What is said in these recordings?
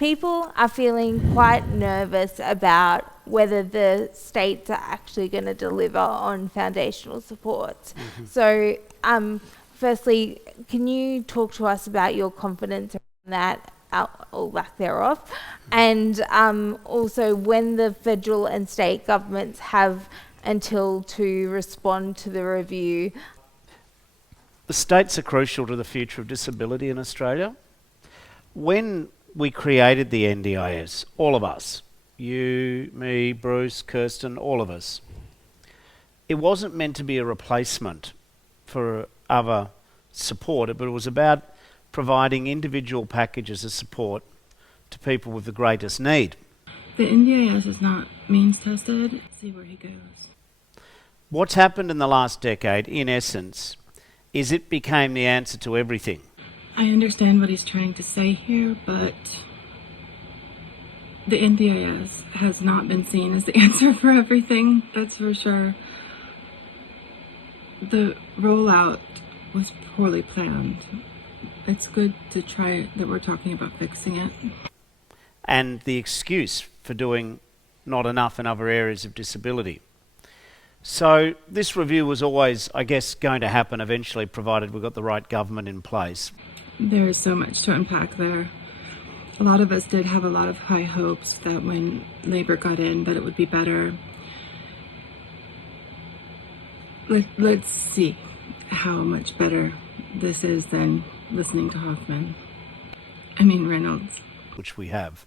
people are feeling quite nervous about whether the states are actually going to deliver on foundational supports. Mm-hmm. So, firstly, can you talk to us about your confidence around that, or lack thereof? And also, when the federal and state governments have until to respond to the review. The states are crucial to the future of disability in Australia. When we created the NDIS, all of us, you, me, Bruce, Kirsten, all of us, it wasn't meant to be a replacement for other support, but it was about providing individual packages of support to people with the greatest need. The NDIS is not means tested. See where he goes. What's happened in the last decade, in essence, is it became the answer to everything. I understand what he's trying to say here, but the NDIS has not been seen as the answer for everything, that's for sure. The rollout was poorly planned. It's good to try that we're talking about fixing it. And the excuse for doing not enough in other areas of disability. So this review was always, I guess, going to happen eventually, provided we got the right government in place. There is so much to unpack there. A lot of us did have a lot of high hopes that when Labour got in, that it would be better. Let's see how much better this is than listening to Reynolds. Which we have.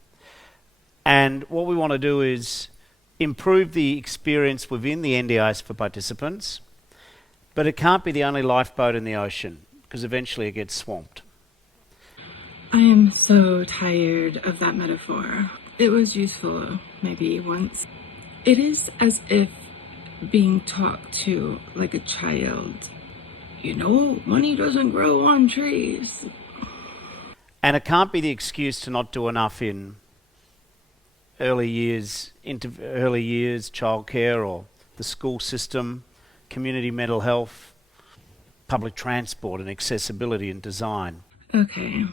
And what we want to do is improve the experience within the NDIS for participants, but it can't be the only lifeboat in the ocean, because eventually it gets swamped. I am so tired of that metaphor. It was useful maybe once. It is as if being talked to like a child. You know, money doesn't grow on trees. And it can't be the excuse to not do enough in early years, childcare, or the school system, community mental health, public transport and accessibility and design. Okay,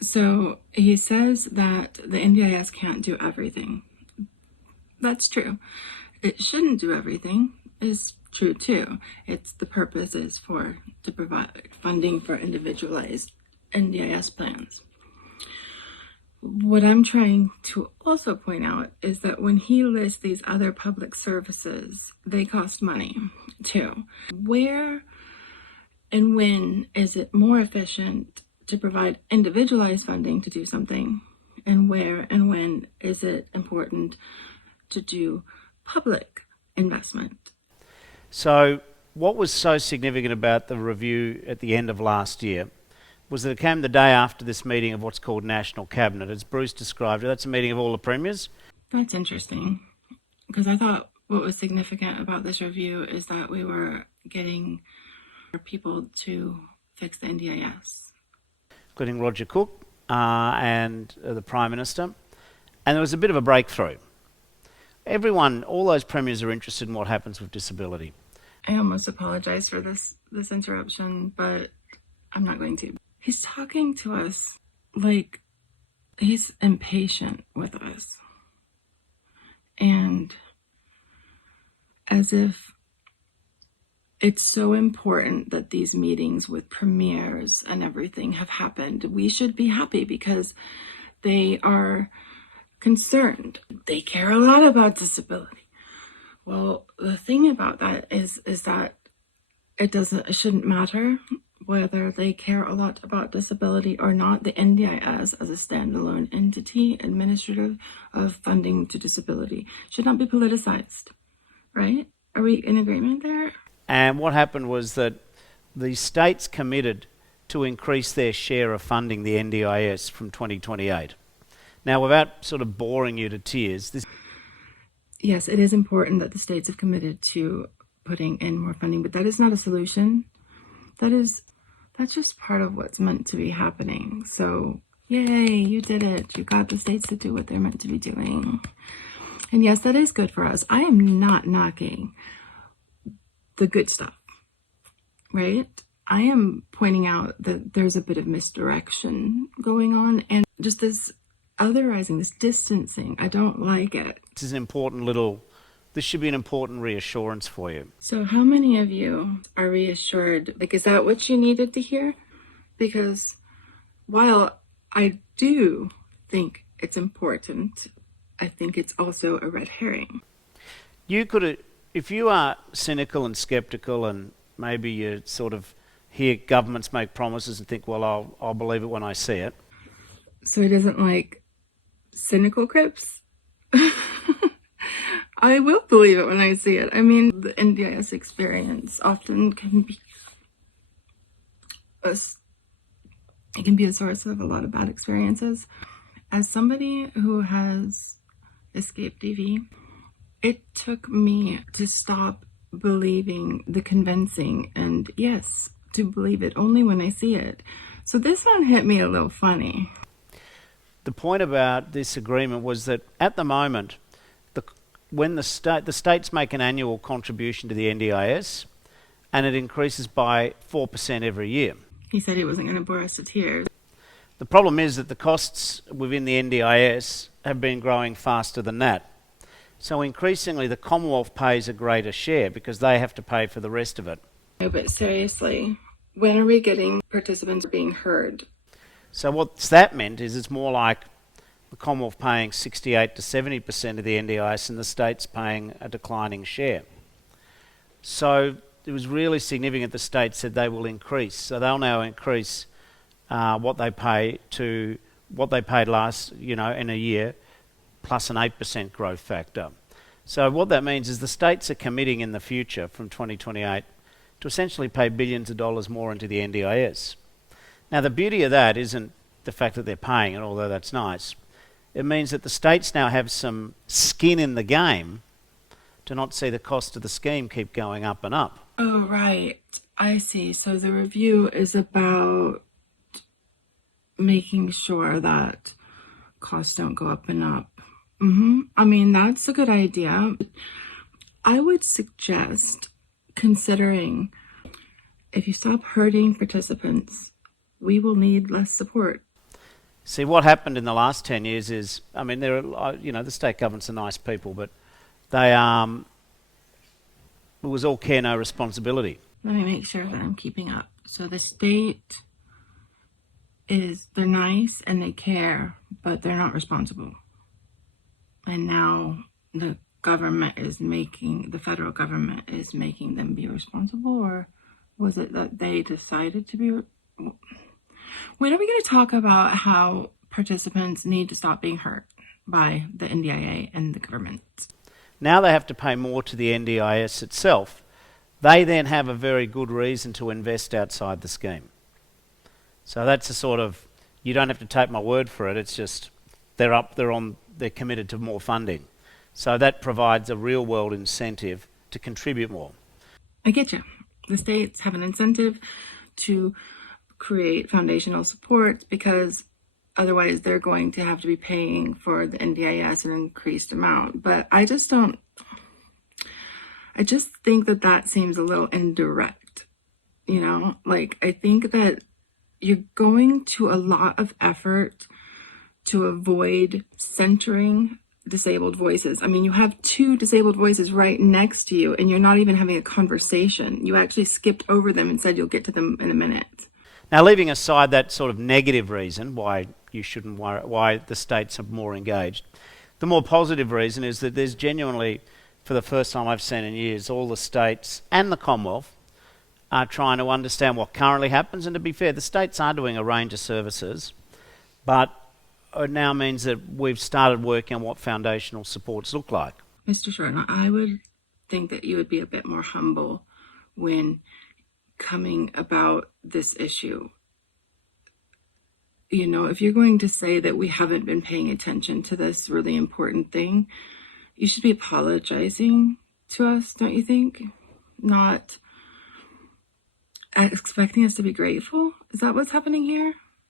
so he says that the NDIS can't do everything. That's true. It shouldn't do everything is true too. The purpose is to provide funding for individualized NDIS plans. What I'm trying to also point out is that when he lists these other public services, they cost money too. Where and when is it more efficient to provide individualized funding to do something? And where and when is it important to do public investment? So what was so significant about the review at the end of last year was that it came the day after this meeting of what's called National Cabinet. As Bruce described it, that's a meeting of all the premiers. That's interesting, because I thought what was significant about this review is that we were getting people to fix the NDIS. Including Roger Cook and the Prime Minister. And there was a bit of a breakthrough. All those premiers are interested in what happens with disability. I almost apologize for this interruption, but I'm not going to. He's talking to us like he's impatient with us. And as if it's so important that these meetings with premiers and everything have happened. We should be happy because they are concerned. They care a lot about disability. Well, the thing about that is that it shouldn't matter whether they care a lot about disability or not. The NDIS as a standalone entity, administrative of funding to disability, should not be politicized, right? Are we in agreement there? And what happened was that the states committed to increase their share of funding the NDIS from 2028. Now, without sort of boring you to tears, yes, it is important that the states have committed to putting in more funding, but that is not a solution. That's just part of what's meant to be happening. So, yay, you did it. You got the states to do what they're meant to be doing. And yes, that is good for us. I am not knocking the good stuff, right? I am pointing out that there's a bit of misdirection going on, and just this otherizing, this distancing. I don't like it. This should be an important reassurance for you. So how many of you are reassured? Like, is that what you needed to hear? Because while I do think it's important, I think it's also a red herring. If you are cynical and skeptical, and maybe you sort of hear governments make promises and think, well, I'll believe it when I see it. So it isn't like cynical Crips? I will believe it when I see it. I mean, the NDIS experience often can be a source of a lot of bad experiences. As somebody who has escaped DV, it took me to stop believing the convincing, and yes, to believe it only when I see it. So this one hit me a little funny. The point about this agreement was that at the moment, when the states make an annual contribution to the NDIS, and it increases by 4% every year. He said he wasn't going to bore us to tears. The problem is that the costs within the NDIS have been growing faster than that. So increasingly the Commonwealth pays a greater share because they have to pay for the rest of it. No, but seriously, when are we getting participants being heard? So what that meant is it's more like the Commonwealth paying 68 to 70% of the NDIS and the states paying a declining share. So it was really significant the states said they will increase. So they'll now increase what they pay to what they paid last, in a year, plus an 8% growth factor. So what that means is the states are committing in the future from 2028 to essentially pay billions of dollars more into the NDIS. Now the beauty of that isn't the fact that they're paying it, although that's nice. It means that the states now have some skin in the game to not see the cost of the scheme keep going up and up. Oh, right. I see. So the review is about making sure that costs don't go up and up. I mean, that's a good idea. I would suggest considering if you stop hurting participants, we will need less support. See, what happened in the last 10 years is, the state governments are nice people, but they, it was all care, no responsibility. Let me make sure that I'm keeping up. So the state they're nice and they care, but they're not responsible. And now the federal government is making them be responsible, or was it that they decided to be? When are we going to talk about how participants need to stop being hurt by the NDIA and the government? Now they have to pay more to the NDIS itself. They then have a very good reason to invest outside the scheme. So that's a sort of, you don't have to take my word for it, it's just they're committed to more funding. So that provides a real world incentive to contribute more. I get you. The states have an incentive to create foundational support because otherwise they're going to have to be paying for the NDIS an increased amount. But I just think that seems a little indirect. I think that you're going to a lot of effort to avoid centering disabled voices. I mean, you have two disabled voices right next to you and you're not even having a conversation. You actually skipped over them and said you'll get to them in a minute. Now, leaving aside that sort of negative reason why you shouldn't worry, why the states are more engaged, the more positive reason is that there's genuinely, for the first time I've seen in years, all the states and the Commonwealth are trying to understand what currently happens. And to be fair, the states are doing a range of services, but it now means that we've started working on what foundational supports look like. Mr. Shorten, I would think that you would be a bit more humble when coming about this issue. If you're going to say that we haven't been paying attention to this really important thing, you should be apologizing to us, don't you think? Not expecting us to be grateful? Is that what's happening here?